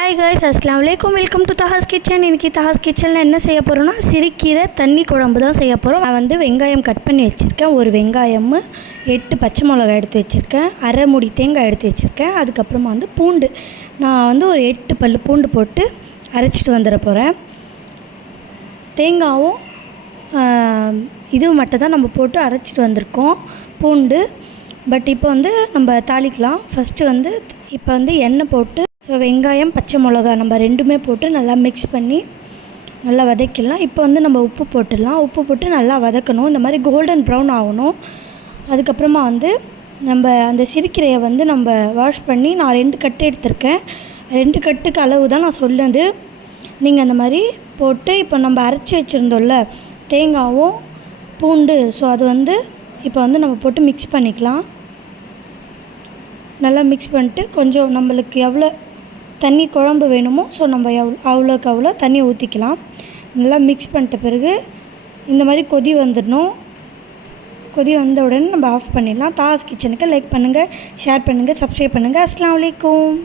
Hi guys, அஸ்ஸலாமு அலைக்கும். Welcome to Thaha's kitchen. இன்றைக்கி தஹாஸ் கிச்சனில் என்ன செய்ய போகிறோன்னா சிறுக்கீரை தண்ணி குழம்பு தான் செய்ய போகிறோம். நான் வெங்காயம் கட் பண்ணி வச்சுருக்கேன். ஒரு வெங்காயம், 8 பச்சை மிளகாய் எடுத்து வச்சுருக்கேன். அரை மூடி தேங்காய் எடுத்து வச்சுருக்கேன். அதுக்கப்புறமா பூண்டு நான் ஒரு 8 பல் பூண்டு போட்டு அரைச்சிட்டு வந்துட போகிறேன். தேங்காயும் இதுவும் மட்டும் தான் நம்ம போட்டு அரைச்சிட்டு வந்திருக்கோம், பூண்டு. பட் இப்போ நம்ம தாளிக்கலாம். ஃபஸ்ட்டு இப்போ எண்ணெய் போட்டு வெங்காயம் பச்சை மிளகா நம்ம ரெண்டுமே போட்டு நல்லா மிக்ஸ் பண்ணி நல்லா வதக்கிடலாம். இப்போ நம்ம உப்பு போட்டுடலாம். உப்பு போட்டு நல்லா வதக்கணும். இந்த மாதிரி கோல்டன் ப்ரௌன் ஆகணும். அதுக்கப்புறமா நம்ம அந்த சிறுக்கீரையை நம்ம வாஷ் பண்ணி நான் 2 கட்டு எடுத்திருக்கேன். 2 கட்டுக்கு அளவு தான் நான் சொன்னது. நீங்கள் அந்த மாதிரி போட்டு இப்போ நம்ம அரைச்சி வச்சுருந்தோம்ல தேங்காயும் பூண்டு, ஸோ அது இப்போ நம்ம போட்டு மிக்ஸ் பண்ணிக்கலாம். நல்லா மிக்ஸ் பண்ணிட்டு கொஞ்சம் நம்மளுக்கு எவ்வளோ தண்ணி குழம்பு வேணுமோ ஸோ நம்ம அவ்வளோக்கு அவ்வளோ தண்ணி ஊற்றிக்கலாம். நல்லா மிக்ஸ் பண்ணிட்ட பிறகு இந்த மாதிரி கொதி வந்துடணும். கொதி வந்த உடனே நம்ம ஆஃப் பண்ணிடலாம். தஹாஸ் கிச்சனுக்கு லைக் பண்ணுங்கள், ஷேர் பண்ணுங்கள், சப்ஸ்கிரைப் பண்ணுங்கள். அஸ்ஸலாமு அலைக்கும்.